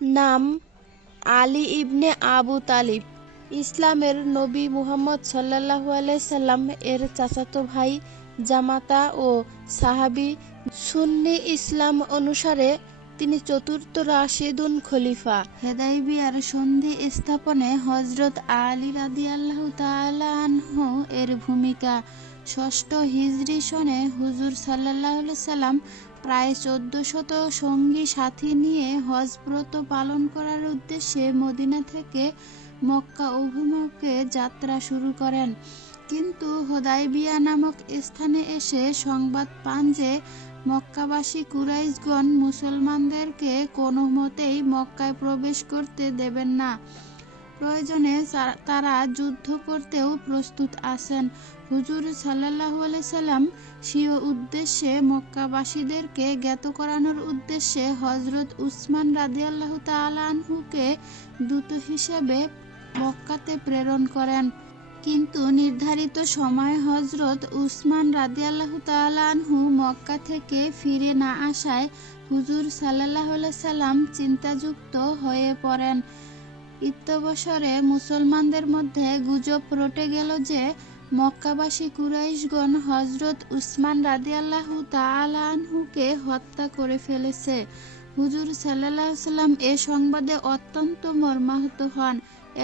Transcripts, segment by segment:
নাম আলী ইবনে আবু তালিব। ইসলামের নবী মুহাম্মদ সাল্লাল্লাহু আলাইহি সাল্লাম এর চাচাতো ভাই, জামাতা ও সাহাবী। সুন্নি ইসলাম অনুসারে তিনি চতুর্থ রাশিদুন খলিফা। হুদায়বিয়ার সন্ধি স্থাপনে হযরত আলী রাদিয়াল্লাহু তাআলা আনহু এর ভূমিকা। ষষ্ঠ হিজরি সনে হুজুর সাল্লাল্লাহু আলাইহি সাল্লাম প্রায় 1400 সঙ্গী সাথী নিয়ে হজ ব্রত পালন করার উদ্দেশ্যে মদিনা থেকে মক্কা অভিমুখে যাত্রা শুরু করেন। কিন্তু হুদায়বিয়া নামক স্থানে এসে সংবাদ পান যে মক্কাবাসী কুরাইশগণ মুসলমানদেরকে কোনো মতেই মক্কায় প্রবেশ করতে দেবেন না। প্রয়োজনে তারা যুদ্ধ করতেও প্রস্তুত আছেন। হুজুর সাল্লাল্লাহু আলাইহি সাল্লাম স্বীয় উদ্দেশ্যে মক্কাবাসীদেরকে জ্ঞাত করানোর উদ্দেশ্যে হযরত উসমান রাদিয়াল্লাহু তাআলা আনহুকে দূত হিসেবে মক্কাতে প্রেরণ করেন। কিন্তু নির্ধারিত সময়ে হযরত উসমান রাদিয়াল্লাহু তাআলা আনহু মক্কা থেকে ফিরে না আসায় হুজুর সাল্লাল্লাহু আলাইহি সাল্লাম চিন্তাযুক্ত হয়ে পড়েন। ইত্যবসরে মুসলমানদের মধ্যে গুজব রটে গেল যে মক্কাবাসী কুরাইশগণ হযরত উসমান রাদিয়াল্লাহু তাআলা আনহুকে হত্যা করে ফেলেছে। হুজুর সাল্লাল্লাহু আলাইহি সাল্লাম এ সংবাদে অত্যন্ত মর্মাহত হন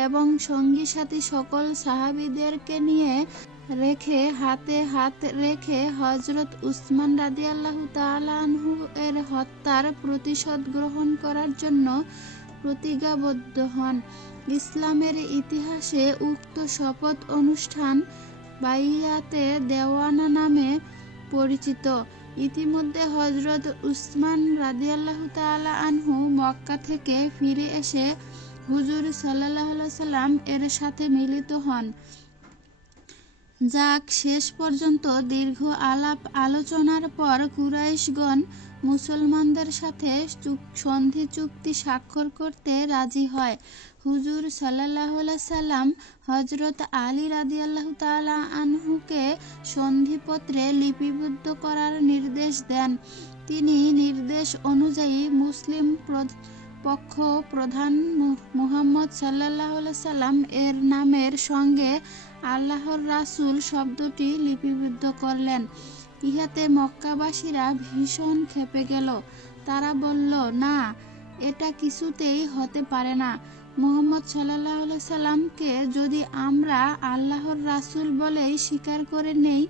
এবং সঙ্গী সাথী সকল সাহাবীদেরকে নিয়ে হাতে হাত রেখে হযরত উসমান রাদিয়াল্লাহু তাআলা আনহু এর হত্যার প্রতিশোধ গ্রহণ করার জন্য প্রতিজ্ঞাবদ্ধ হন। ইসলামের ইতিহাসে উক্ত শপথ অনুষ্ঠান বাইয়াতে দেওয়ানা নামে পরিচিত। ইতিমধ্যে হযরত উসমান রাদিয়াল্লাহু তাআলা আনহু মক্কা থেকে ফিরে এসে হুজুর সাল্লাল্লাহু আলাইহি সাল্লাম এর সাথে মিলিত হন। যাক, শেষ পর্যন্ত দীর্ঘ আলাপ আলোচনার পর কুরাইশগণ মুসলমানদের সাথে সন্ধি চুক্তি স্বাক্ষর করতে রাজি হয়। হুজুর সাল্লাল্লাহু আলাইহি সাল্লাম হযরত আলী রাদিয়াল্লাহু তাআলা আনহুকে সন্ধিপত্রে লিপিবদ্ধ করার নির্দেশ দেন। তিনি নির্দেশ অনুযায়ী মুসলিম পক্ষ প্রধান মুহাম্মদ সাল্লাল্লাহু আলাইহি সাল্লাম এর নামের সঙ্গে আল্লাহর রাসূল শব্দটি লিপিবদ্ধ করলেন। ইহাতে মক্কাবাসীরা ভীষণ ক্ষেপে গেল। তারা বলল, না, এটা কিছুতেই হতে পারে না। মুহাম্মদ সাল্লাল্লাহু আলাইহি সাল্লামকে যদি আমরা আল্লাহর রাসূল বলেই স্বীকার করে নেই,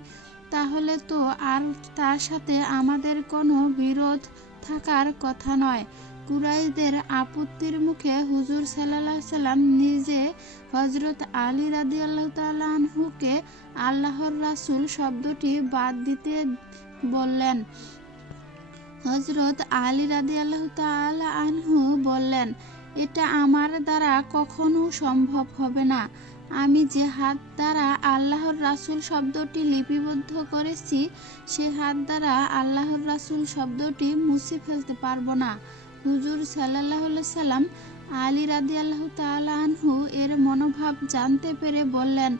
তাহলে তো আর তার সাথে আমাদের কোনো বিরোধ থাকার কথা নয়। কুরাইশদের আপত্তির মুখে হুজুর সাল্লাল্লাহু আলাইহি সাল্লাম নিজে হযরত আলী রাদিয়াল্লাহু তাআলা আনহুকে আল্লাহর রাসূল শব্দটি বাদ দিতে বললেন। হযরত আলী রাদিয়াল্লাহু তাআলা আনহু বললেন, এটা আমার দ্বারা কখনো সম্ভব হবে না। আমি যে হাত দ্বারা আল্লাহর রাসূল শব্দটি লিপিবদ্ধ করেছি, সে হাত দ্বারা আল্লাহর রাসূল শব্দটি মুছে ফেলতে পারবো না। হুজুর সাল্লাল্লাহু আলাইহি সাল্লাম আলী রাদিয়াল্লাহু তাআলা আনহু এর মনোভাব জানতে পেরে বললেন,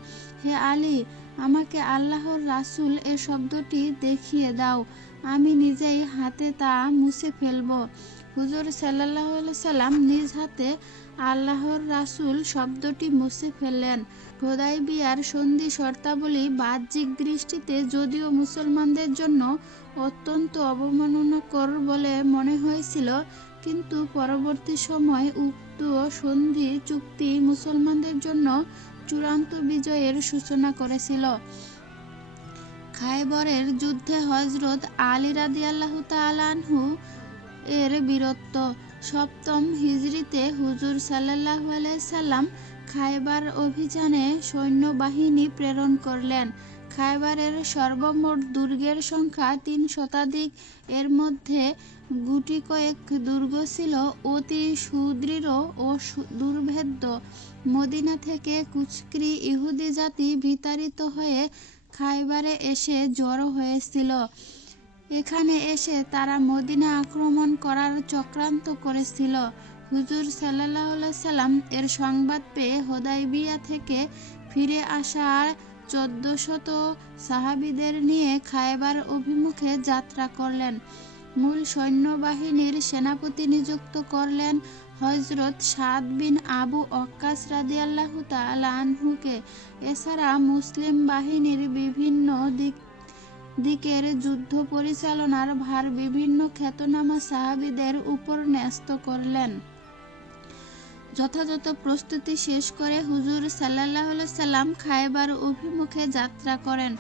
হে আলী, আমাকে আল্লাহর রাসূল এ শব্দটি দেখিয়ে দাও, আমি নিজেই হাতে তা মুছে ফেলব। হুজুর সাল্লাল্লাহু আলাইহি সাল্লাম নিজ হাতে আল্লাহর রাসূল শব্দটি মুছে ফেললেন। হুদায়বিয়ার সন্ধি শর্তাবলী বাহ্যিক দৃষ্টিতে যদিও মুসলমানদের জন্য অত্যন্ত অবমাননাকর বলে মনে হয়েছিল, কিন্তু পরবর্তী সময় উক্ত সন্ধি চুক্তি মুসলমানদের জন্য চূড়ান্ত বিজয়ের সূচনা করেছিল। খায়বরের যুদ্ধে হযরত আলী রাদিয়াল্লাহু তাআলা আনহু এর বীরত্ব। সপ্তম হিজরিতে হুজুর সাল্লাল্লাহু আলাইহি সাল্লাম খায়বার অভিযানে সৈন্যবাহিনী প্রেরণ করলেন। খায়বারের সর্বমোট দুর্গের সংখ্যা ৩ শতাধিক। এর মধ্যে গুটিকয়েক দুর্গ ছিল অতি সুদৃঢ় ও দুর্ভেদ্য। মদিনা থেকে কুচক্রী ইহুদি জাতি বিতাড়িত হয়ে খায়বারে এসে জড়ো হয়েছিল। এখানে এসে তারা মদিনা আক্রমণ করার চক্রান্ত করেছিল। হুজুর সাল্লাল্লাহু আলাইহি সাল্লাম এর সংবাদ পেয়ে হুদায়বিয়া থেকে ফিরে আসা 1400 সাহাবীদের নিয়ে খায়বার অভিমুখে যাত্রা করলেন। মূল সৈন্যবাহিনীর সেনাপতি নিযুক্ত করলেন হযরত সাদ বিন আবু ওয়াক্কাস রাদিয়াল্লাহু তাআলা আনহুকে। এছাড়া মুসলিম বাহিনীর বিভিন্ন দিকের যুদ্ধ পরিচালনার ভার বিভিন্ন খ্যাতনামা সাহাবীদের উপর ন্যস্ত করলেন। যথাযথ প্রস্তুতি শেষ করে হুজুর সাল্লাল্লাহু আলাইহি সাল্লাম খায়বার অভিমুখে যাত্রা করেন।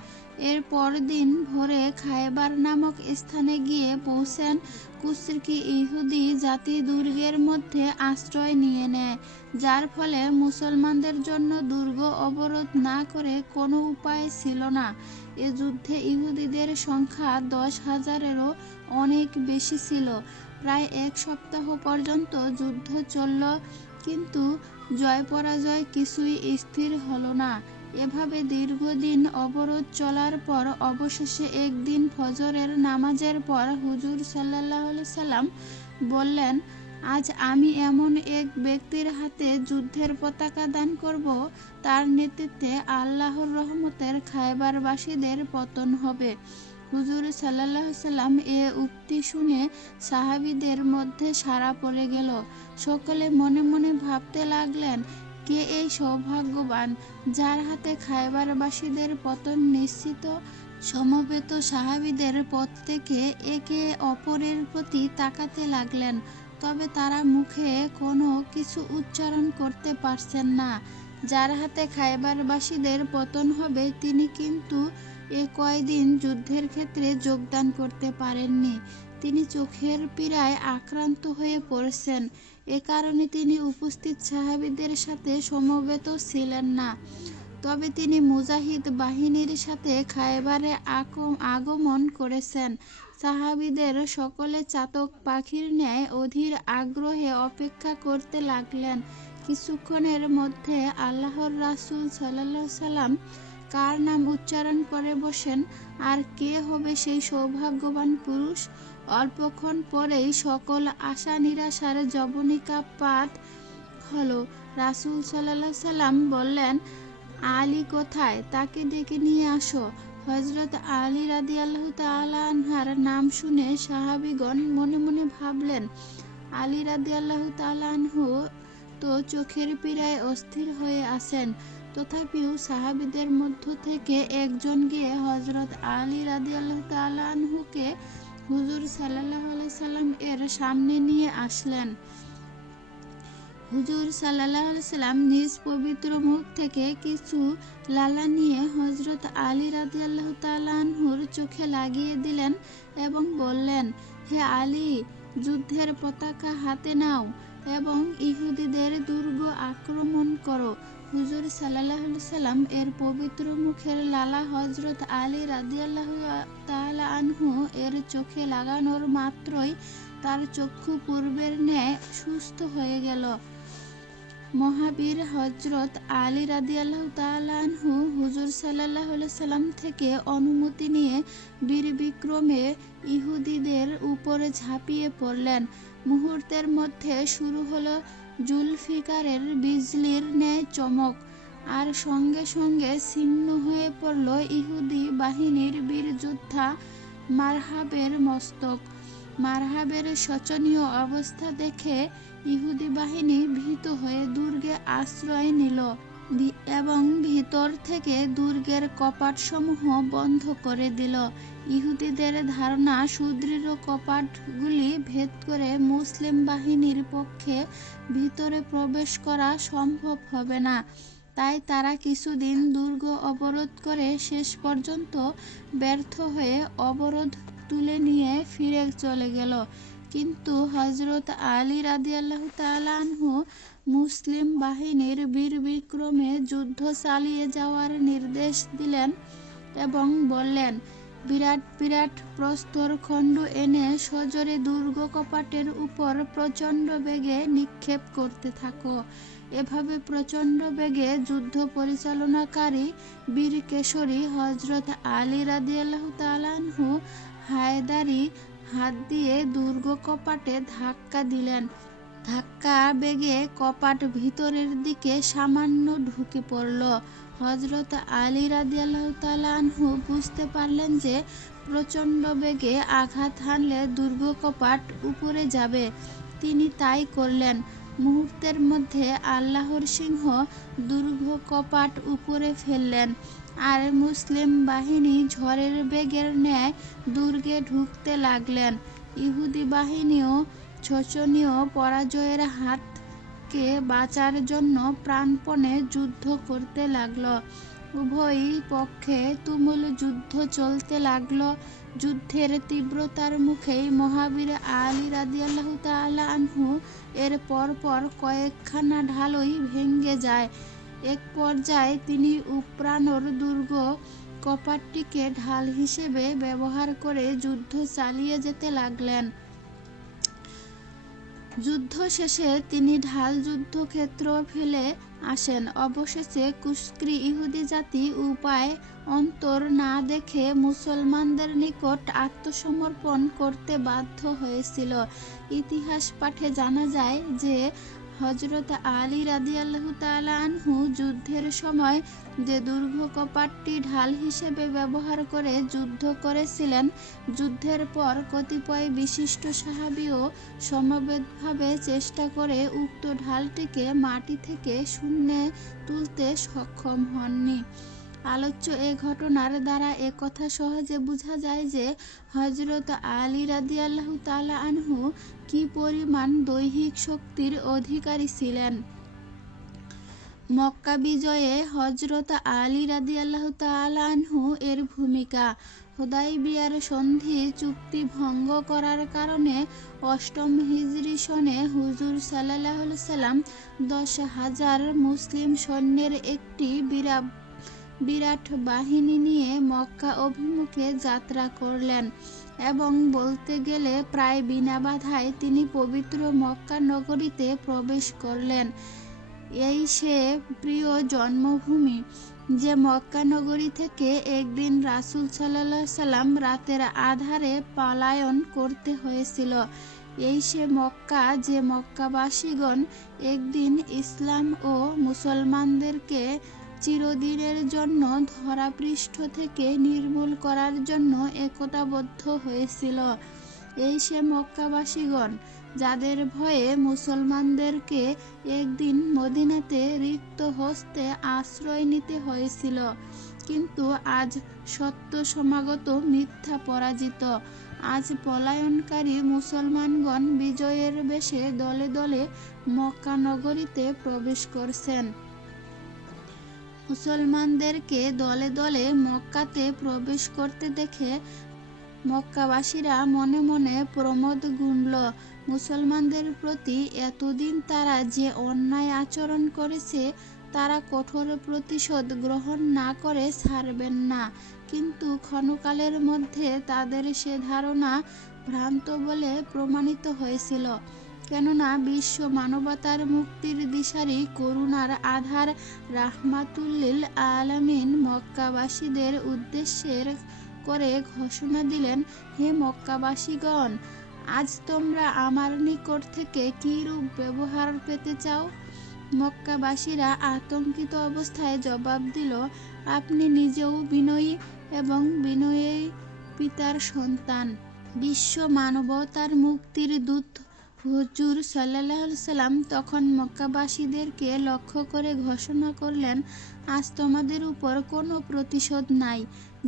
এর পরদিন ভোরে খায়বার নামক স্থানে গিয়ে পৌঁছেন। কুশরিকি ইহুদি জাতি দুর্গের মধ্যে আশ্রয় নিয়ে নেয়, যার ফলে মুসলমানদের জন্য দুর্গ অবরোধ না করে কোনো উপায় ছিল না। এ যুদ্ধে ইহুদিদের সংখ্যা 10,000-এরও অনেক বেশি ছিল। প্রায় এক সপ্তাহ পর্যন্ত যুদ্ধ চলল, কিন্তু জয় পরাজয় কিছুই স্থির হলো না। এভাবে দীর্ঘদিন অবরোধ চলার পর অবশেষে একদিন ফজরের নামাজের পর হুজুর সাল্লাল্লাহু আলাইহি সাল্লাম বললেন, আজ আমি এমন এক ব্যক্তির হাতে যুদ্ধের পতাকা দান করব, তার নেতৃত্বে আল্লাহর রহমতের খায়বারবাসীদের পতন হবে। হুজুর সাল্লাল্লাহু আলাইহি সাল্লাম এ উক্তি শুনে সাহাবীদের মধ্যে সাড়া পড়ে গেল। সকলে মনে মনে ভাবতে লাগলেন, কে এই সৌভাগ্যবান যার হাতে খায়বারবাসীদের পতন নিশ্চিত। সমবেত সাহাবীদের প্রত্যেকে একে অপরের প্রতি তাকাতে লাগলেন, তবে তারা মুখে কোনো কিছু উচ্চারণ করতে পারছেন না। যার হাতে খায়বারবাসীদের পতন হবে তিনি কিন্তু এ কয়দিন যুদ্ধের ক্ষেত্রে যোগদান করতে পারেননি। তিনি চোখের পীড়ায় আক্রান্ত হয়ে পড়েছেন। এ কারণে তিনি উপস্থিত সাহাবীদের সাথে সমবেত ছিলেন না। তবে তিনি মুজাহিদ বাহিনীর সাথে খায়বারে আগমন করেছেন। সাহাবীদের সকলে চাতক পাখির ন্যায় অধীর আগ্রহে অপেক্ষা করতে লাগলেন। কিছুক্ষণের মধ্যে আল্লাহর রাসূল সাল্লাল্লাহু আলাইহি সাল্লাম কার নাম উচ্চারণ করে বসেন, আর কে হবে সেই সৌভাগ্যবান পুরুষ। অল্পক্ষণ পরেই সকল আশা নিরাশার যবনিকাপাত হলো। রাসূল সাল্লাল্লাহু আলাইহি সাল্লাম বললেন, আলী কোথায়? তাকে ডেকে নিয়ে আসো। হযরত আলী রাদিয়াল্লাহু তাআলা আনহার নাম শুনে সাহাবীগণ মনে মনে ভাবলেন, আলী রাদিয়াল্লাহু তাআলা আনহু তো চোখের পীড়ায় অস্থির হয়ে আছেন। তথাপিও সাহাবীদের মধ্য থেকে একজন গিয়ে হযরত আলী রাদিয়াল্লাহু তাআলা আনহুকে হুজুর সাল্লাল্লাহু আলাইহি সাল্লাম এর সামনে নিয়ে আসলেন। হুজুর সাল্লাল্লাহু আলাইহি সাল্লাম নিজ পবিত্র মুখ থেকে কিছু লালা নিয়ে হযরত আলী রাদিয়াল্লাহু তাআলা আনহুর চোখে লাগিয়ে দিলেন এবং বললেন, হে আলী, যুদ্ধের পতাকা হাতে নাও এবং ইহুদিদের দুর্গ আক্রমণ করো। হুজুর সাল্লাল্লাহু আলাইহি সাল্লাম এর পবিত্র মুখের লালা হযরত আলী রাদিয়াল্লাহু তাআলা আনহু এর চোখে লাগানোর মাত্রই তার চক্ষু পূর্বের ন্যায় সুস্থ হয়ে গেল। মহাবীর হযরত আলী রাদিয়াল্লাহু তাআলা আনহু হুজুর সাল্লাল্লাহু আলাইহি সাল্লাম থেকে অনুমতি নিয়ে বীর বিক্রমে ইহুদিদের উপরে ঝাঁপিয়ে পড়লেন। মুহূর্তের মধ্যে শুরু হলো জুলফিকারের বিজলির ন্যায় চমক, আর সঙ্গে সঙ্গে ছিন্ন হয়ে পড়ল ইহুদি বাহিনীর বীর যোদ্ধা মারহাবের মস্তক। মারহাবের শোচনীয় অবস্থা দেখে ইহুদি বাহিনী ভীত হয়ে দুর্গে আশ্রয় নিল এবং ভিতর থেকে দুর্গের কপাটসমূহ বন্ধ করে দিল। ইহুদিদের ধারণা, সুদৃঢ় কপাটগুলি ভেদ করে মুসলিম বাহিনীর পক্ষে ভিতরে প্রবেশ করা সম্ভব হবে না। তাই তারা কিছুদিন দুর্গ অবরোধ করে শেষ পর্যন্ত ব্যর্থ হয়ে অবরোধ তুলে নিয়ে ফিরে চলে গেল। কিন্তু হযরত আলী রাদিয়াল্লাহু তাআলা আনহু মুসলিম বাহিনীর বীর বিক্রমে যুদ্ধ চালিয়ে যাওয়ার নির্দেশ দিলেন এবং বললেন, বিরাট বিরাট প্রস্তরখণ্ড এনে সজোরে দুর্গ কপাটের উপর প্রচণ্ড বেগে নিক্ষেপ করতে থাকো। এভাবে প্রচণ্ড বেগে যুদ্ধ পরিচালনাকারী বীর কেশরী হযরত আলী রাদিয়াল্লাহু তাআলা আনহু হায়দারি হাত দিয়ে দুর্গ কপাটে ধাক্কা দিলেন। ধাক্কা বেগে কপাট ভিতরের দিকে সামান্য ঢুকে পড়ল। হযরত আলী রাদিয়াল্লাহু তাআলা আনহু বুঝতে পারলেন যে প্রচণ্ড বেগে আঘাত হানলে দুর্গ কপাট উপরে যাবে। তিনি তাই করলেন। মুহূর্তের মধ্যে আল্লাহর সিংহ দুর্গ কপাট উপরে ফেললেন, আর মুসলিম বাহিনী ঝড়ের বেগের ন্যায় দুর্গে ঢুকতে লাগলেন। ইহুদি বাহিনীও শোচনীয় পরাজয়ের হাতকে বাঁচার জন্য প্রাণপণে যুদ্ধ করতে লাগল। উভয় পক্ষে তুমুল যুদ্ধ চলতে লাগল। যুদ্ধের তীব্রতার মুখেই মহাবীর আলী রাদিয়াল্লাহু তাআলা আনহু এর পরপর কয়েকখানা ঢালই ভেঙে যায়। এক পর্যায়ে তিনি উপ্রানোর দুর্গ কপাটটিকে ঢাল হিসেবে ব্যবহার করে যুদ্ধ চালিয়ে যেতে লাগলেন। যুদ্ধ শেষে তিনি ঢাল যুদ্ধক্ষেত্র ফেলে আসেন। অবশেষে কুশকৃ ইহুদি জাতি উপায় অন্তর না দেখে মুসলমানদের নিকট আত্মসমর্পণ করতে বাধ্য হয়েছিল। ইতিহাস পাঠে জানা যায় যে হযরত আলী রাদিয়াল্লাহু তাআলা আনহু যুদ্ধের সময় যে দুর্গ কপাটটি ঢাল হিসেবে ব্যবহার করে যুদ্ধ করেছিলেন, যুদ্ধের পর কতিপয় বিশিষ্ট সাহাবীও সমবেতভাবে চেষ্টা করে উক্ত ঢালটিকে মাটি থেকে শূন্যে তুলতে সক্ষম হননি। আলোচ্য এ ঘটনার দ্বারা একথা সহজে বোঝা যায় যে হযরত আলী রাদিয়াল্লাহু তাআলা আনহু কি পরিমাণ দৈহিক শক্তির অধিকারী ছিলেন। মক্কা বিজয়ে হযরত আলী রাদিয়াল্লাহু তাআলা আনহু এর ভূমিকা। হুদায়বিয়ার সন্ধি চুক্তি ভঙ্গ করার কারণে অষ্টম হিজরি সনে হুজুর সাল্লাল্লাহু আলাইহি ওয়াসাল্লাম 10,000 মুসলিম সৈন্যের একটি বিরাট বাহিনী নিয়ে মক্কা অভিমুখে যাত্রা করলেন এবং বলতে গেলে প্রায় বিনা বাধায় তিনি পবিত্র মক্কা নগরীতে প্রবেশ করলেন। এই সে প্রিয় জন্মভূমি যে মক্কা নগরী থেকে একদিন রাসূল সাল্লাল্লাহু আলাইহি সাল্লাম রাতের আঁধারে পলায়ন করতে হয়েছিল। এই সে মক্কা যে মক্কাবাসীগণ একদিন ইসলাম ও মুসলমানদেরকে চিরদিনের জন্য ধরাপৃষ্ঠ থেকে নির্মূল করার জন্য একতাবদ্ধ হয়েছিল। এই সে মক্কাবাসীগণ যাদের ভয়ে মুসলমানদেরকে একদিন মদিনাতে রিক্ত হস্তে আশ্রয় নিতে হয়েছিল, কিন্তু আজ সত্য সমাগত, মিথ্যা পরাজিত। আজ পলায়নকারী মুসলমানগণ বিজয়ের বেশে দলে দলে মক্কা নগরীতে প্রবেশ করছেন। মুসলমানদেরকে দলে দলে মক্কাতে প্রবেশ করতে দেখে মক্কাবাসীরা মনে মনে প্রমোদ গুণল। মুসলমানদের প্রতি এতদিন তারা যে অন্যায় আচরণ করেছে, তারা কঠোর প্রতিশোধ গ্রহণ না করে ছাড়বেন না। কিন্তু ক্ষণকালের মধ্যে তাদের সে ধারণা ভ্রান্ত বলে প্রমাণিত হয়েছিল। কেননা বিশ্ব মানবতার মুক্তির দিশারি করুণার আধার রাহমাতুল্লিল আলামিন মক্কাবাসীদের উদ্দেশ্যে করে ঘোষণা দিলেন, হে মক্কাবাসীগণ, আজ তোমরা আমার নিকট থেকে কি রূপ ব্যবহার পেতে চাও? মক্কাবাসীরা আতঙ্কিত অবস্থায় জবাব দিল, আপনি নিজেও বিনয়ী এবং বিনয়ী পিতার সন্তান। বিশ্ব মানবতার মুক্তির দূত হুজুর সাল্লাল্লাহু আলাইহি সাল্লাম তখন মক্কাবাসীদেরকে লক্ষ্য করে ঘোষণা করলেন, আজ তোমাদের উপর কোনো প্রতিশোধ নাই।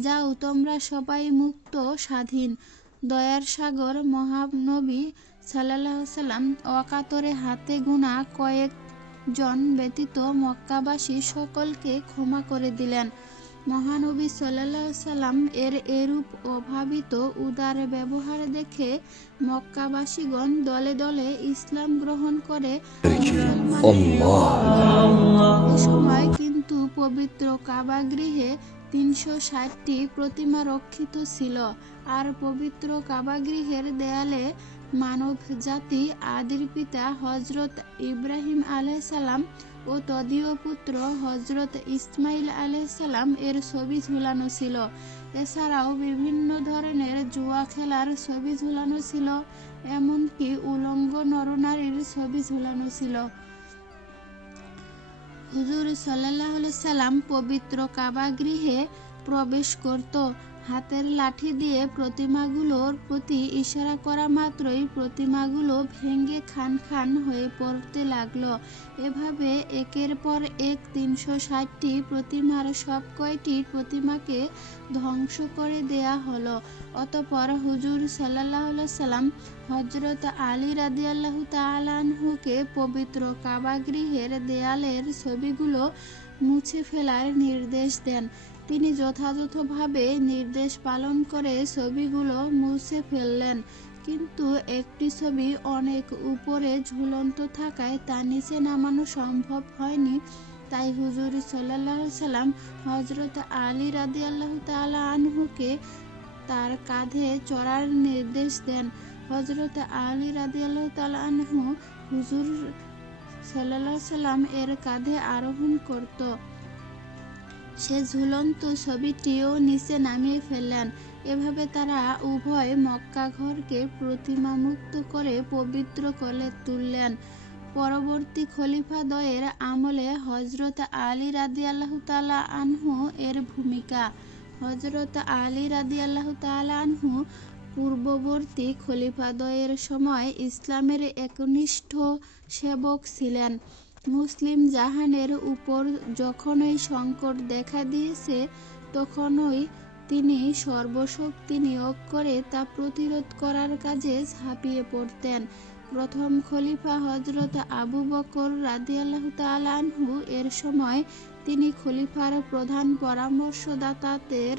যাও, তোমরা সবাই মুক্ত, স্বাধীন। দয়ার সাগর মহানবী সাল্লাল্লাহু আলাইহি সাল্লাম অকাতরে হাতে গোনা কয়েকজন ব্যতীত মক্কাবাসী সকলকে ক্ষমা করে দিলেন। মহানবী সাল্লাল্লাহু আলাইহি সাল্লাম এর এরূপ অভাবিত উদার ব্যবহার দেখে মক্কাবাসীগণ দলে দলে ইসলাম গ্রহণ করে এ সময় কিন্তু পবিত্র কাবা গৃহে 360টি প্রতিমা রক্ষিত ছিল, আর পবিত্র কাবা গৃহের দেয়ালে মানব জাতি আদির পিতা হযরত ইব্রাহিম আলাইহিস সালাম ও তদীয় পুত্র হযরত ইসমাইল আলাইহিস সালাম এর ছবি ঝুলানো ছিল। এছাড়াও বিভিন্ন ধরনের জুয়া খেলার ছবি ঝুলানো ছিল, এমনকি উলঙ্গ নরনারীর ছবি ঝুলানো ছিল। হুজুর সাল্লাল্লাহু আলাইহি সাল্লাম পবিত্র কাবা গৃহে প্রবেশ করত। হাতের লাঠি দিয়ে প্রতিমাগুলোর প্রতি ইশারা করা মাত্রই প্রতিমাগুলো ভেঙে খান খান হয়ে পড়তে লাগলো। এভাবে একের পর এক ৩৬০টি প্রতিমার সব কয়টি প্রতিমাকে ধ্বংস করে দেয়া হলো। অতঃপর হুজুর সাল্লাল্লাহু আলাইহি সাল্লাম হযরত আলী রাদিয়াল্লাহু তাআলা আনহুকে পবিত্র কাবা গৃহের দেয়ালের ছবিগুলো মুছে ফেলার নির্দেশ দেন। তিনি যথাযথভাবে নির্দেশ পালন করে ছবিগুলো মুছে ফেললেন, কিন্তু একটি ছবি অনেক উপরে ঝুলন্ত থাকায় তা নিচে নামানো সম্ভব হয়নি। তাই হুজুর সাল্লাল্লাহু আলাইহি সাল্লাম হযরত আলী রাদিয়াল্লাহু তাআলা আনহুকে তার কাঁধে চড়ার নির্দেশ দেন। হযরত আলী রাদিয়াল্লাহু তাআলা আনহু হুজুর সাল্লাল্লাহু আলাইহি সাল্লাম এর কাঁধে আরোহণ করত। সে ঝুলন্ত ছবিটিও নিচে নামিয়ে ফেললেন। এভাবে তারা উভয় মক্কা ঘরকে প্রতিমামুক্ত করে পবিত্র করে তুললেন। পরবর্তী খলিফাদ্বয়ের আমলে হযরত আলী রাদিয়াল্লাহু তাআলা আনহু এর ভূমিকা। হযরত আলী রাদিয়াল্লাহু তাআলা আনহু পূর্ববর্তী খলিফাদ্বয়ের সময় ইসলামের একনিষ্ঠ সেবক ছিলেন। মুসলিম জাহানের উপর যখনই সংকট দেখা দিয়েছে, তখনই তিনি সর্বশক্তি নিয়োগ করে তা প্রতিরোধ করার কাজে ঝাঁপিয়ে পড়তেন। প্রথম খলিফা হযরত আবু বকর রাদিয়াল্লাহু তাআলা আনহু এর সময় তিনি খলিফার প্রধান পরামর্শদাতাদের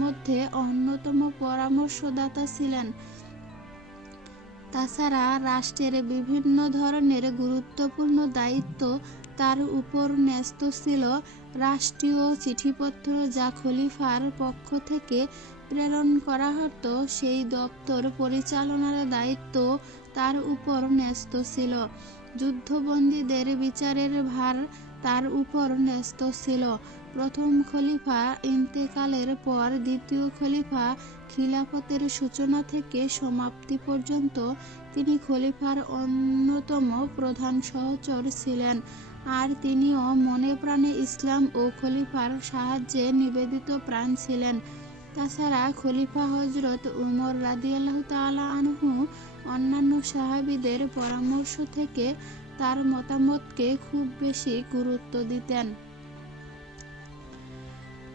মধ্যে অন্যতম পরামর্শদাতা ছিলেন। তাছাড়া রাষ্ট্রের বিভিন্ন ধরনের গুরুত্বপূর্ণ দায়িত্ব তার উপর ন্যস্ত ছিল। রাষ্ট্রীয় চিঠিপত্র যা খলিফার পক্ষ থেকে প্রেরণ করা হতো, সেই দপ্তর পরিচালনার দায়িত্ব তার উপর ন্যস্ত ছিল। যুদ্ধবন্দীদের বিচারের ভার তার উপর ন্যস্ত ছিল। প্রথম খলিফা ইন্তেকালের পর দ্বিতীয় খলিফা খিলাফতের সূচনা থেকে সমাপ্তি পর্যন্ত তিনি খলিফার অন্যতম প্রধান সহচর ছিলেন, আর তিনিও মনে প্রাণে ইসলাম ও খলিফার সাহায্যে নিবেদিত প্রাণ ছিলেন। তাছাড়া খলিফা হযরত উমর রাদিয়াল্লাহু তাআলা আনহু অন্যান্য সাহাবীদের পরামর্শ থেকে তার মতামতকে খুব বেশি গুরুত্ব দিতেন।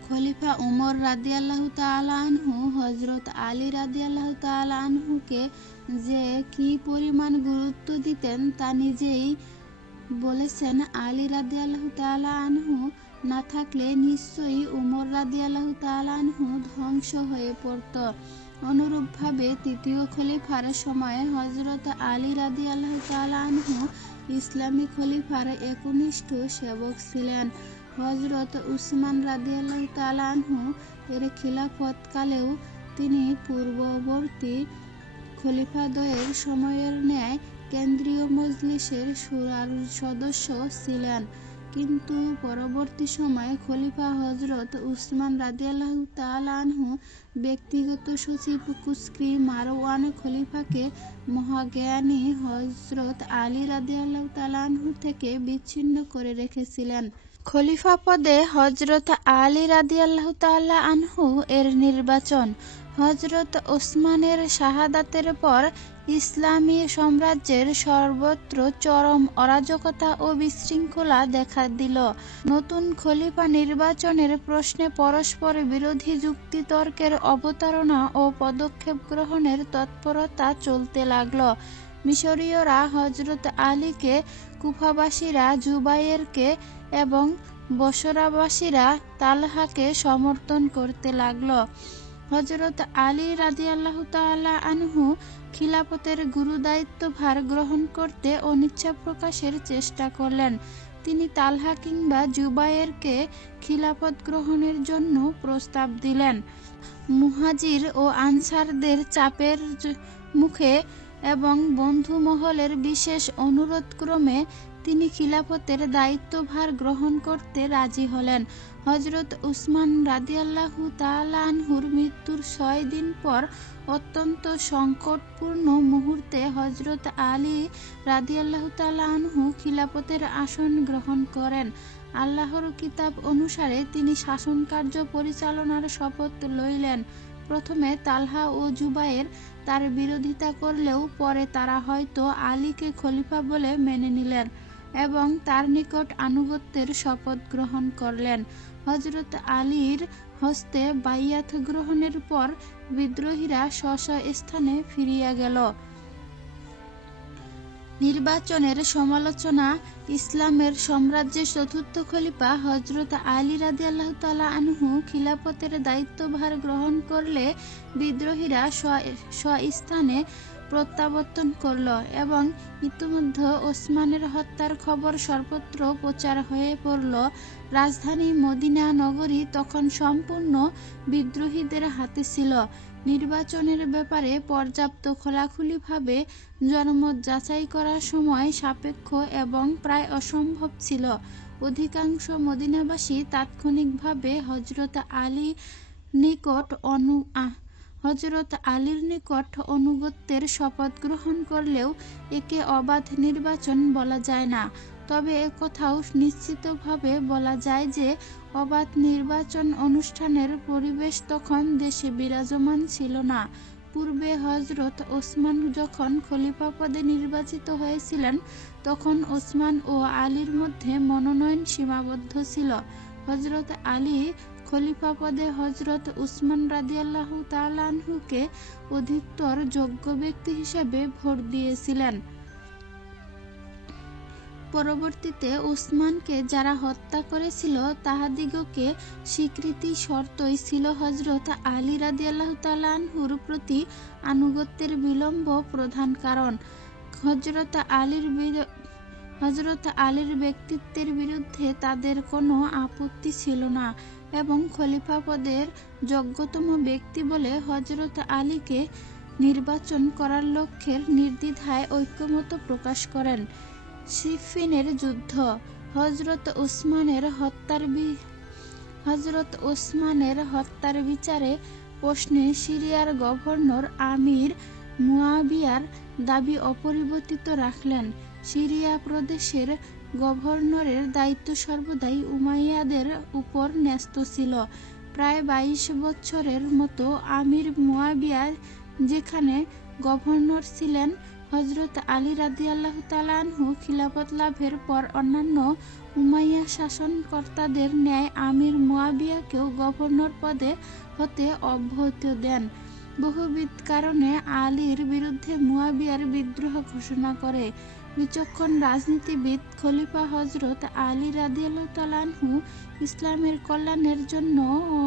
খলিফা উমর রাদিয়াল্লাহু তাআলা আনহু হযরত আলী রাদিয়াল্লাহু তাআলা আনহুকে যে কি পরিমাণ গুরুত্ব দিতেন তা নিজেই বলেছেন। আলী রাদিয়াল্লাহু তাআলা আনহু না থাকলে নিশ্চয়ই উমর রাদিয়াল্লাহু তাআলা আনহু ধ্বংস হয়ে পড়ত। অনুরূপভাবে তৃতীয় খলিফার সময় হযরত আলী রাদিয়াল্লাহু তাআলা আনহু ইসলামী খলিফার একনিষ্ঠ সেবক ছিলেন। হযরত উসমান রাদিয়াল্লাহু তাআলা আনহু এর খিলাফতকালেও তিনি পূর্ববর্তী খলিফাদ্বয়ের সময়ের ন্যায় কেন্দ্রীয় মজলিসের শুরার সদস্য ছিলেন, কিন্তু পরবর্তী সময়ে খলিফা হযরত উসমান রাদিয়াল্লাহু তাআলা আনহু ব্যক্তিগত সচিব কুচক্রী মারওয়ান খলিফাকে মহাজ্ঞানী হযরত আলী রাদিয়াল্লাহু তাআলা আনহু থেকে বিচ্ছিন্ন করে রেখেছিলেন। খলিফা পদে হযরত আলী রাদিয়াল্লাহু তাআলা আনহু এর নির্বাচন। হযরত ওসমানের শাহাদাতের পর ইসলামী সাম্রাজ্যের সর্বত্র চরম অরাজকতা ও বিশৃঙ্খলা দেখা দিল। নতুন খলিফা নির্বাচনের প্রশ্নে পরস্পর বিরোধী যুক্তিতর্কের অবতারণা ও পদক্ষেপ গ্রহণের তৎপরতা চলতে লাগল। মিশরীয়রা হযরত আলীকে, কুফাবাসীরা জুবায়েরকে এবং বসরাবাসীরা তালহাকে সমর্থন করতে লাগল। হযরত আলী রাদিয়াল্লাহু তাআলা আনহু খিলাফতের গুরুদায়িত্বভার গ্রহণ করতে অনিচ্ছা প্রকাশের চেষ্টা করলেন। তিনি তালহা কিংবা জুবায়েরকে খিলাফত গ্রহণের জন্য প্রস্তাব দিলেন। মুহাজির ও আনসারদের চাপের মুখে এবং বন্ধু মহলের বিশেষ অনুরোধক্রমে তিনি খিলাফতের দায়িত্বভার গ্রহণ করতে রাজি হলেন। হযরত উসমান রাদিয়াল্লাহু তাআলা আনহুর মৃত্যুর ৬ দিন পর অত্যন্ত সংকটপূর্ণ মুহূর্তে হযরত আলী রাদিয়াল্লাহু তাআলা আনহু খিলাফতের আসন গ্রহণ করেন। আল্লাহর কিতাব অনুসারে তিনি শাসনকার্য পরিচালনার শপথ লইলেন। প্রথমে তালহা ও জুবায়ের তার বিরোধিতা করলেও পরে তারা হয়তো আলীকে খলিফা বলে মেনে নিলেন এবং তার নিকট আনুগত্যের শপথ গ্রহণ করলেন। হযরত আলীর হস্তে বাইয়াত গ্রহণের পর বিদ্রোহীরা স্ব স্থানে ফিরিয়া গেল। নির্বাচনের সমালোচনা। ইসলামের সাম্রাজ্যের চতুর্থ খলিফা হযরত আলী রাদিয়াল্লাহু তাআলা আনহু খিলাফতের দায়িত্বভার গ্রহণ করলে বিদ্রোহীরা স্বস্থানে প্রত্যাবর্তন করল এবং ইতিমধ্যে ওসমানের হত্যার খবর সর্বত্র প্রচার হয়ে পড়ল। রাজধানী মদিনা নগরী তখন সম্পূর্ণ বিদ্রোহীদের হাতে ছিল। নির্বাচনের ব্যাপারে পর্যাপ্ত খোলাখুলিভাবে জনমত যাচাই করা সময় সাপেক্ষ এবং প্রায় অসম্ভব ছিল। অধিকাংশ মদিনাবাসী তাৎক্ষণিকভাবে হযরত আলীর নিকট আনুগত্যের শপথ গ্রহণ করলেও একে অবাধ নির্বাচন বলা যায় না। তবে একথাও নিশ্চিতভাবে বলা যায় যে অবাধ নির্বাচন অনুষ্ঠানের পরিবেশ তখন দেশে বিরাজমান ছিল না। পূর্বে হযরত ওসমান যখন খলিফা পদে নির্বাচিত হয়েছিলেন তখন ওসমান ও আলীর মধ্যে মনোনয়ন সীমাবদ্ধ ছিল। হযরত আলী খলিফা পদে হযরত উসমান রাদিয়াল্লাহু তাআলা আনহুকে অধিকতর যোগ্য ব্যক্তি হিসেবে ভোট দিয়েছিলেন। পরবর্তীতে উসমানকে যারা হত্যা করেছিল তাহাদিগকে স্বীকৃতি শর্তই ছিল হযরত আলী রাদিয়াল্লাহু তাআলা আনহুর প্রতি আনুগত্যের বিলম্ব প্রধান কারণ। হযরত আলীর ব্যক্তিত্বের বিরুদ্ধে তাদের কোনো আপত্তি ছিল না এবং খলিফা পদের যোগ্যতম ব্যক্তি বলে হযরত আলীকে নির্বাচন করার লক্ষ্যে নির্দ্বিধায় ঐকমত্য প্রকাশ করেন। সিফফিনের যুদ্ধ। হযরত ওসমানের হত্যার বিচারে প্রশ্নে সিরিয়ার গভর্নর আমির মুয়াবিয়ার দাবি অপরিবর্তিত রাখলেন। সিরিয়া প্রদেশের গভর্নরের দায়িত্ব সর্বদাই উমাইয়াদের উপর ন্যস্ত ছিল। প্রায় ২২ বছরের মতো আমির মুয়াবিয়া যেখানে গভর্নর ছিলেন, হযরত আলী রাদিয়াল্লাহু তাআলা আনহু খিলাফত লাভের পর অন্যান্য উমাইয়া শাসনকর্তাদের ন্যায় আমির মুয়াবিয়াকেও গভর্নর পদে হতে অব্যাহতি দেন। বহুবিধ কারণে আলীর বিরুদ্ধে মুয়াবিয়ার বিদ্রোহ ঘোষণা করে। বিচক্ষণ রাজনীতিবিদ খলিফা হযরত আলী রাদিয়াল্লাহু তাআলা আনহু ইসলামের কল্যাণের জন্য ও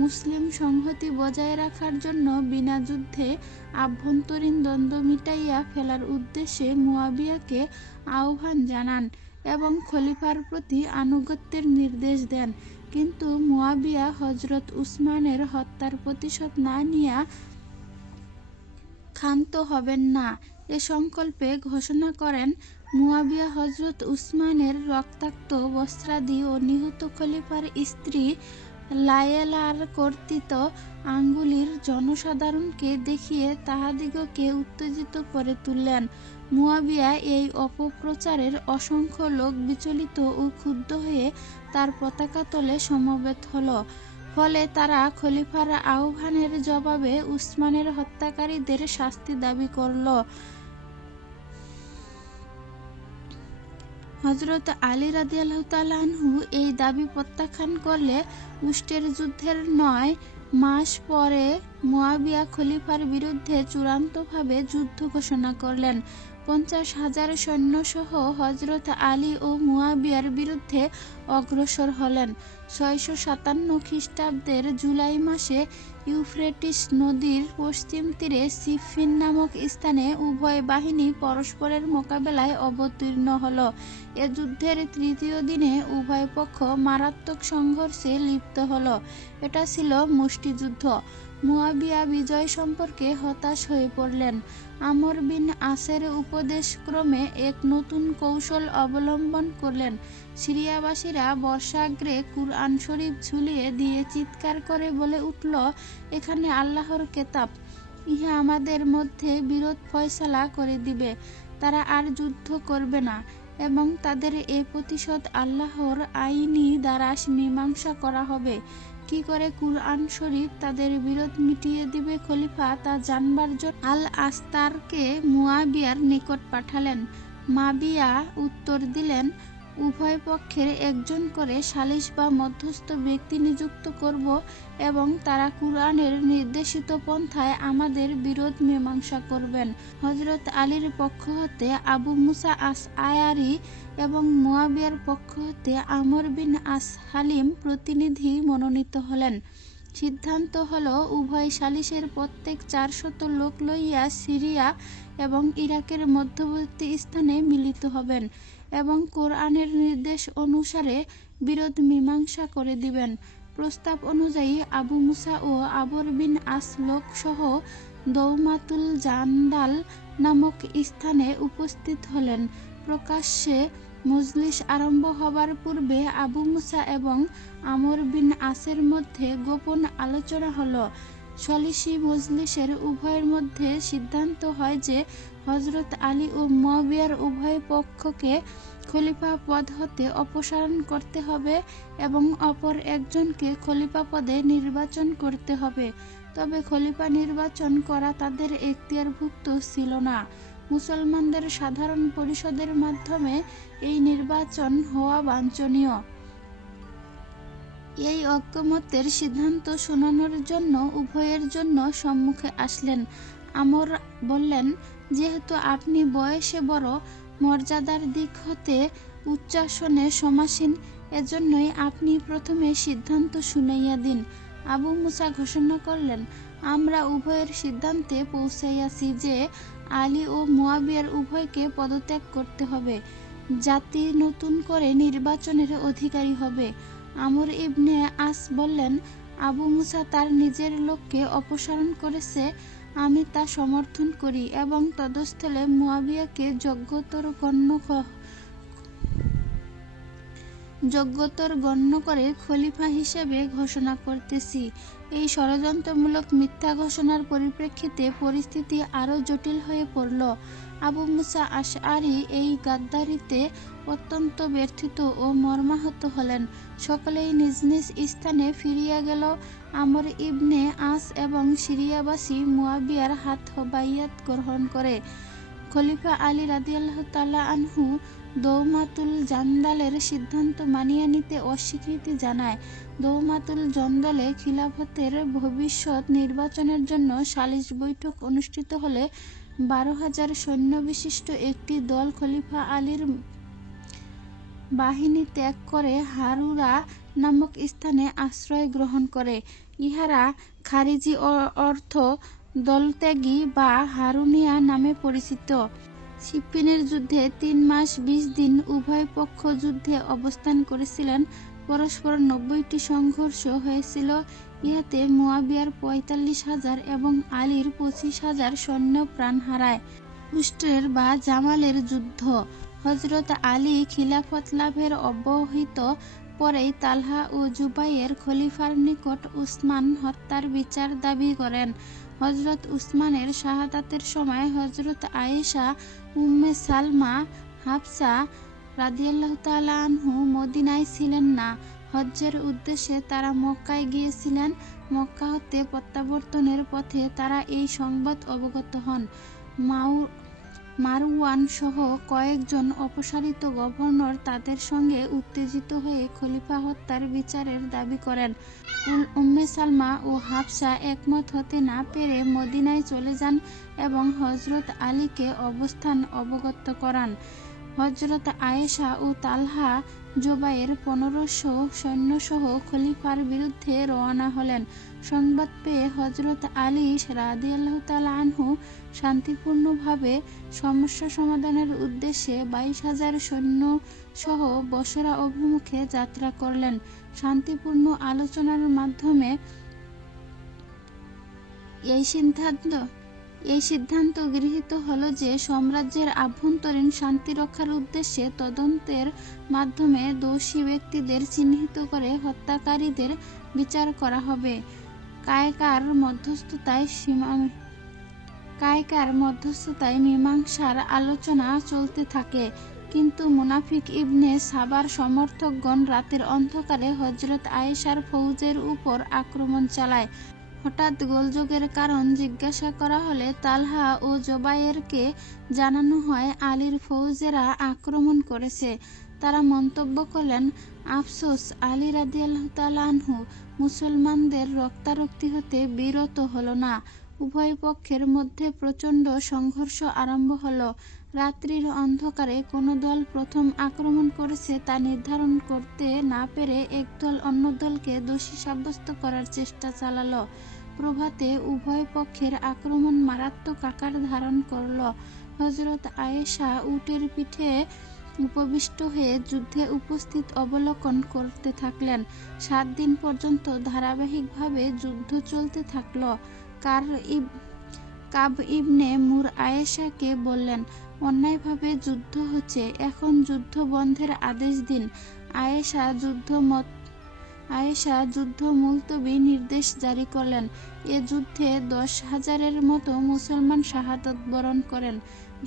মুসলিম সংহতি বজায় রাখার জন্য বিনা যুদ্ধে আভ্যন্তরীণ দ্বন্দ্ব মিটাইয়া ফেলার উদ্দেশ্যে মুয়াবিয়াকে আহ্বান জানান এবং খলিফার প্রতি আনুগত্যের নির্দেশ দেন। কিন্তু মুয়াবিয়া হযরত উসমানের হত্যার প্রতিশোধ না নিয়া ক্ষান্ত হবেন না এ সংকল্পে ঘোষণা করেন। মুয়াবিয়া হযরত উসমানের রক্তাক্ত বস্ত্রাদি ও নিহত খলিফার স্ত্রী লায়লার কর্তৃত আঙ্গুলির জনসাধারণকে দেখিয়ে তাহাদিগকে উত্তেজিত করে তুললেন। মুয়াবিয়া এই অপপ্রচারের অসংখ্য লোক বিচলিত ও ক্ষুব্ধ হয়ে তার পতাকা তলে সমবেত হল। ফলে তারা খলিফার আহ্বানের জবাবে উসমানের হত্যাকারীদের শাস্তি দাবি করল। হযরত আলী রাদিয়াল্লাহু তাআলা আনহু এই দাবি প্রত্যাখ্যান করলে উষ্টের যুদ্ধের ৯ মাস পরে মুয়াবিয়া খলিফার বিরুদ্ধে চূড়ান্তভাবে যুদ্ধ ঘোষণা করলেন। ৫০,০০০ সৈন্যসহ হযরত আলী ও মুয়াবিয়ার বিরুদ্ধে অগ্রসর হলেন। ৬৫৭ খ্রিস্টাব্দের জুলাই মাসে ইউফ্রেটিস নদীর পশ্চিম তীরে সিফফিন নামক স্থানে উভয় বাহিনী পরস্পরের মোকাবেলায় অবতীর্ণ হল। এ যুদ্ধের তৃতীয় দিনে উভয় পক্ষ মারাত্মক সংঘর্ষে লিপ্ত হল। এটা ছিল মুষ্টিযুদ্ধ। মুয়াবিয়া বিজয় সম্পর্কে হতাশ হয়ে পড়লেন। আমর বিন আসের উপদেশক্রমে এক নতুন কৌশল অবলম্বন করলেন। সিরিয়াবাসীরা বর্ষাগ্রে কুরআন শরীফ ঝুলিয়ে দিয়ে চিৎকার করে বলে উঠল, এখানে আল্লাহর কেতাব, ইহা আমাদের মধ্যে বিরোধ ফয়সালা করে দিবে। তারা আর যুদ্ধ করবে না এবং তাদের এ প্রতিশোধ আল্লাহর আইনি দ্বারা মীমাংসা করা হবে। কি করে কুরআন শরীফ তাদের বিরোধ মিটিয়ে দিবে খলিফা তা জানবার জন্য আল আস্তারকে মুয়াবিয়ার নিকট পাঠালেন। মাবিয়া উত্তর দিলেন, উভয় পক্ষের একজন করে সালিস বা মধ্যস্থ ব্যক্তি নিযুক্ত করব এবং তারা কুরআনের নির্দেশিত পন্থায় আমাদের বিরোধ মীমাংসা করবেন। হযরত আলীর পক্ষ হতে আবু মুসা আশআরি এবং মুয়াবিয়ার পক্ষ হতে আমর বিন আস হালিম প্রতিনিধি মনোনীত হলেন। সিদ্ধান্ত হলো উভয় সালিসের প্রত্যেক 400 লোক লইয়া সিরিয়া এবং ইরাকের মধ্যবর্তী স্থানে মিলিত হবেন এবং কোরআনের নির্দেশ অনুসারে বিরোধ মীমাংসা করে দিবেন। প্রস্তাব অনুযায়ী আবু মুসা ও আমর বিন আস লোকসহ দৌমাতুল জান্দাল নামক স্থানে উপস্থিত হলেন। প্রকাশ্যে মজলিস আরম্ভ হবার পূর্বে আবু মুসা এবং আমর বিন আসের মধ্যে গোপন আলোচনা হলো। সালিসি মজলিসের উভয়ের মধ্যে সিদ্ধান্ত হয় যে হযরত আলী ও মুয়াবিয়ার উভয় পক্ষকে খলিফা পদ হতে অপসারণ করতে হবে এবং অপর একজনকে খলিফা পদে নির্বাচন করতে হবে। তবে খলিফা নির্বাচন করা তাদের এখতিয়ারভুক্ত ছিল না। মুসলমানদের সাধারণ পরিষদের মাধ্যমে এই নির্বাচন হওয়া বাঞ্ছনীয়। এই ঐকমত্যের সিদ্ধান্ত শোনানোর জন্য উভয়ের জন্য সম্মুখে আসলেন। আমর বললেন, যেহেতু আপনি বয়সে বড়, মর্যাদার দিক হতে উচ্চাসনে সমাসীন, এজন্যই আপনি প্রথমে সিদ্ধান্ত শুনাইয়া দিন। আবু মুসা ঘোষণা করলেন, আমরা উভয়ের সিদ্ধান্তে পৌঁছাইয়াছি যে আলী ও মুয়াবিয়ার উভয়কে পদত্যাগ করতে হবে। জাতি নতুন করে নির্বাচনের অধিকারী হবে। আমর ইবনে আস বললেন, আবু মুসা তার নিজের লোককে অপসারণ করেছে, আমি তা সমর্থন করি এবং তদস্থলে মুয়াবিয়াকে যোগ্যতর গণ্য করে খলিফা হিসেবে ঘোষণা করতেছি। এই ষড়যন্ত্রমূলক মিথ্যা ঘোষণার পরিপ্রেক্ষিতে পরিস্থিতি আরও জটিল হয়ে পড়ল। আবু মুসা আশআরি এই গাদ্দারিতে অত্যন্ত ব্যথিত ও মর্মাহত হলেন। সকলেই নিজ নিজ স্থানে ফিরিয়া গেল। আমর ইবনে আস এবং সিরিয়াবাসী মুয়াবিয়ার হাত বাইয়াত গ্রহণ করে। খলিফা আলী রাদিয়াল্লাহু তাআলা আনহু দৌমাতুল জান্দালের সিদ্ধান্ত মানিয়ে নিতে অস্বীকৃতি জানায়। দৌমাতুল জান্দালে খিলাফতের ভবিষ্যৎ নির্বাচনের জন্য সালিস বৈঠক অনুষ্ঠিত হলে 12,000 সৈন্য বিশিষ্ট একটি দল খলিফা আলীর বাহিনী ত্যাগ করে হারুরা নামক স্থানে আশ্রয় গ্রহণ করে। ইহারা খারিজি অর্থ দলত্যাগী বা হারুনিয়া নামে পরিচিত। সিফফিনের যুদ্ধে 3 মাস 20 দিন উভয় পক্ষ যুদ্ধে অবস্থান করেছিলেন। পরস্পর 90টি সংঘর্ষ হয়েছিল। ইহাতে মুয়াবিয়ার 45,000 এবং আলীর 25,000 সৈন্য প্রাণ হারায়। উষ্ট্রের বা জামালের যুদ্ধ। হযরত আলী খিলাফত লাভের অব্যবহিত পরেই তালহা ও জুবাইর খলিফার নিকট উসমান হত্যার বিচার দাবি করেন। হযরত উসমানের শাহাদাতের সময় হযরত আয়েশা, উম্মে সালমা, হাফসা রাদিয়াল্লাহু তাআলা আনহু মদিনায় ছিলেন না। হজ্জের উদ্দেশ্যে তারা মক্কায় গিয়েছিলেন। মক্কা হতে প্রত্যাবর্তনের পথে তারা এই সংবাদ অবগত হন। মারওয়ান সহ কয়েকজন অপসারিত গভর্নর তাদের সঙ্গে উত্তেজিত হয়ে খলিফা হত্যার বিচারের দাবি করেন। উম্মে সালমা ও হাফসা একমত হতে না পেরে মদিনায় চলে যান এবং হযরত আলীকে অবস্থান অবগত করান। হযরত আয়েশা ও তালহা জুবাইর 1500 সৈন্যসহ খলিফার বিরুদ্ধে রওনা হলেন। সংবাদ পেয়ে হযরত আলী রাদিয়াল্লাহু তাআলা আনহু শান্তিপূর্ণভাবে সমস্যা সমাধানের উদ্দেশ্যে 22,000 সৈন্য সহ বসরা অভিমুখে যাত্রা করলেন। শান্তিপূর্ণ আলোচনার মাধ্যমে এই সিদ্ধান্ত গৃহীত হল যে সাম্রাজ্যের আভ্যন্তরীণ শান্তি রক্ষার উদ্দেশ্যে তদন্তের মাধ্যমে দোষী ব্যক্তিদের চিহ্নিত করে হত্যাকারীদের বিচার করা হবে। কায়কার মধ্যস্থতায় মীমাংসার আলোচনা চলতে থাকে। কিন্তু মুনাফিক ইবনে সাবার সমর্থকগণ রাতের অন্ধকারে হযরত আয়েশার ফৌজের উপর আক্রমণ চালায়। হঠাৎ গোলযোগের কারণ জিজ্ঞাসা করা হলে তালহা ও জুবায়েরকে জানানো হয় আলীর ফৌজেরা আক্রমণ করেছে। তারা মন্তব্য করলেন, আফসোস, আলী রাদিয়াল্লাহু তাআলা আনহু মুসলমানদের রক্তারক্তি হতে বিরত হল না। উভয় পক্ষের মধ্যে প্রচণ্ড সংঘর্ষ আরম্ভ হল। রাত্রির অন্ধকারে কোন দল প্রথম আক্রমণ করেছে তা নির্ধারণ করতে না পেরে একদল অন্য দলকে দোষী সাব্যস্ত করার চেষ্টা চালাল। প্রভাতে উভয় পক্ষের আক্রমণ মারাত্মক আকার ধারণ করল। হযরত আয়েশা উটের পিঠে উপবিষ্ট হয়ে যুদ্ধে উপস্থিত অবলোকন করতে থাকলেন। 7 দিন পর্যন্ত ধারাবাহিকভাবে যুদ্ধ চলতে থাকল। কাব ইবনে মুর আয়েশাকে বললেন, অন্যায়ভাবে যুদ্ধ হচ্ছে, এখন যুদ্ধ বন্ধের আদেশ দিন। আয়েশা যুদ্ধ মুলতবি নির্দেশ জারি করলেন। এ যুদ্ধে 10,000-এর মতো মুসলমান শাহাদাত বরণ করেন।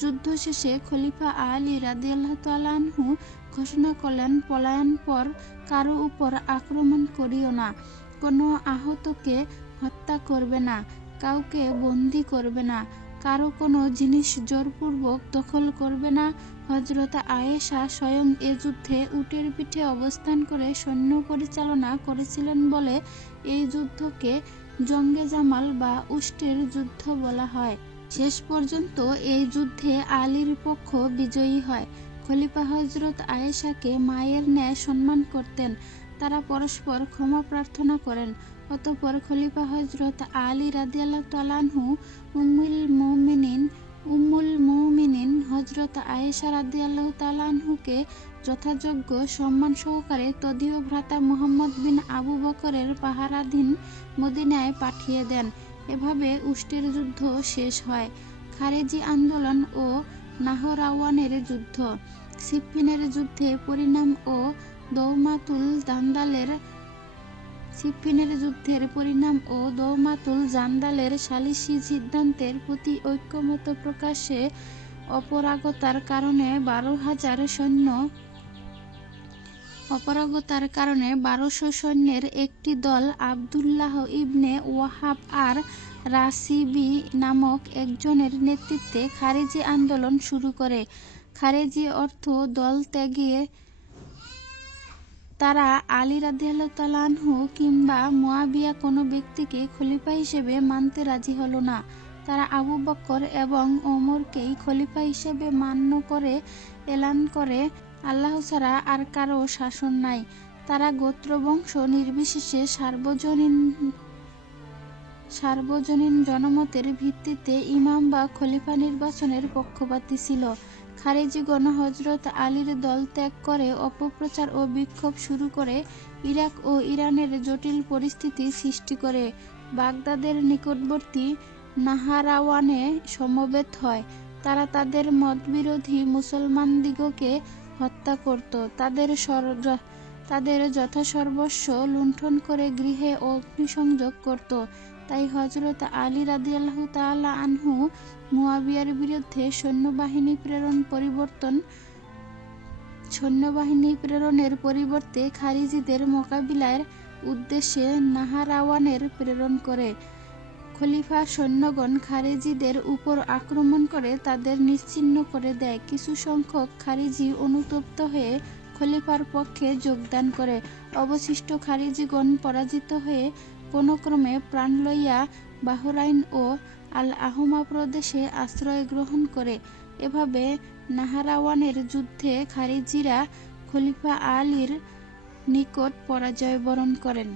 যুদ্ধ শেষে খলিফা আলী রাদিয়াল্লাহু তাআলা আনহু ঘোষণা করলেন, পলায়ন পর কারো উপর আক্রমণ করিও না, কোনো আহতকে হত্যা করবে না, কাউকে বন্দী করবে না, কারো কোনো জিনিস জোরপূর্বক দখল করবে না। হযরত আয়েশা স্বয়ং এ যুদ্ধে উটের পিঠে অবস্থান করে সৈন্য পরিচালনা করেছিলেন বলে এই যুদ্ধকে জঙ্গে জামাল বা উষ্টের যুদ্ধ বলা হয়। শেষ পর্যন্ত এই যুদ্ধে আলীর পক্ষ বিজয়ী হয়। খলিফা হযরত আয়েশাকে মায়ের ন্যায় সম্মান করতেন। তারা পরস্পর ক্ষমা প্রার্থনা করেন। অতঃপর খলিফা হযরত আলী রাদিয়াল্লাহু তাআলা আনহু উম্মুল মুমিনিন হযরত আয়েশা রাদিয়াল্লাহু তাআলা আনহুকে যথাযোগ্য সম্মান সহকারে তদীয় ভ্রাতা মুহাম্মদ বিন আবু বকরের পাহারাধীন মদিনায় পাঠিয়ে দেন। এভাবে উষ্টের যুদ্ধ শেষ হয়। খারেজি আন্দোলন ও নাহরাওয়ানের যুদ্ধ। সিফফিনের যুদ্ধের পরিণাম ও দৌমাতুল জান্দালের সালিসি সিদ্ধান্তের প্রতি ঐকমত্য প্রকাশে অপারগতার কারণে 1200 সৈন্যের একটি দল আবদুল্লাহ ইবনে ওয়াহাব আর রাসিবি নামক একজনের নেতৃত্বে খারেজি আন্দোলন শুরু করে। খারেজি অর্থ দল ত্যাগী। তারা আলী রাদিয়াল্লাহু তাআলা আনহু কিংবা মুয়াবিয়া কোনো ব্যক্তিকে খলিফা হিসেবে মানতে রাজি হল না। তারা আবু বকর এবং ওমরকেই খলিফা হিসেবে মান্য করে এলান করে, আল্লাহ ছাড়া আর কারো শাসন নাই। তারা গোত্রবংশ নির্বিশেষে সার্বজনীন জনমতের ভিত্তিতে ইমাম বা খলিফা নির্বাচনের পক্ষপাতী ছিল। খারেজিগণ হযরত আলীর দল ত্যাগ করে অপপ্রচার ও বিক্ষোভ শুরু করে ইরাক ও ইরানের জটিল পরিস্থিতি সৃষ্টি করে বাগদাদের নিকটবর্তী নাহারাওয়ানে সমবেত হয়। তারা তাদের মতবিরোধী মুসলমানদিগকে হত্যা করত, তাদের যথাসর্বস্ব লুণ্ঠন করে গৃহে অগ্নিসংযোগ করত। তাই হযরত আলী রাদিয়াল্লাহু তাআলা আনহু মুয়াবিয়ার বিরুদ্ধে সৈন্যবাহিনী প্রেরণের পরিবর্তে খারিজিদের মোকাবিলার উদ্দেশ্যে নাহারাওয়ানের প্রেরণ করে। খলিফা সৈন্যগণ খারিজিদের উপর আক্রমণ করে তাদের নিশ্চিহ্ন করে দেয়। কিছু সংখ্যক খারিজি অনুতপ্ত হয়ে খলিফার পক্ষে যোগদান করে। অবশিষ্ট খারিজিগণ পরাজিত হয়ে কোনক্রমে প্রাণ লইয়া বাহরাইন ও আল আহমা প্রদেশে আশ্রয় গ্রহণ করে। এভাবে নাহারাওয়ানের যুদ্ধে খারিজিরা খলিফা আলীর নিকট পরাজয় বরণ করেন।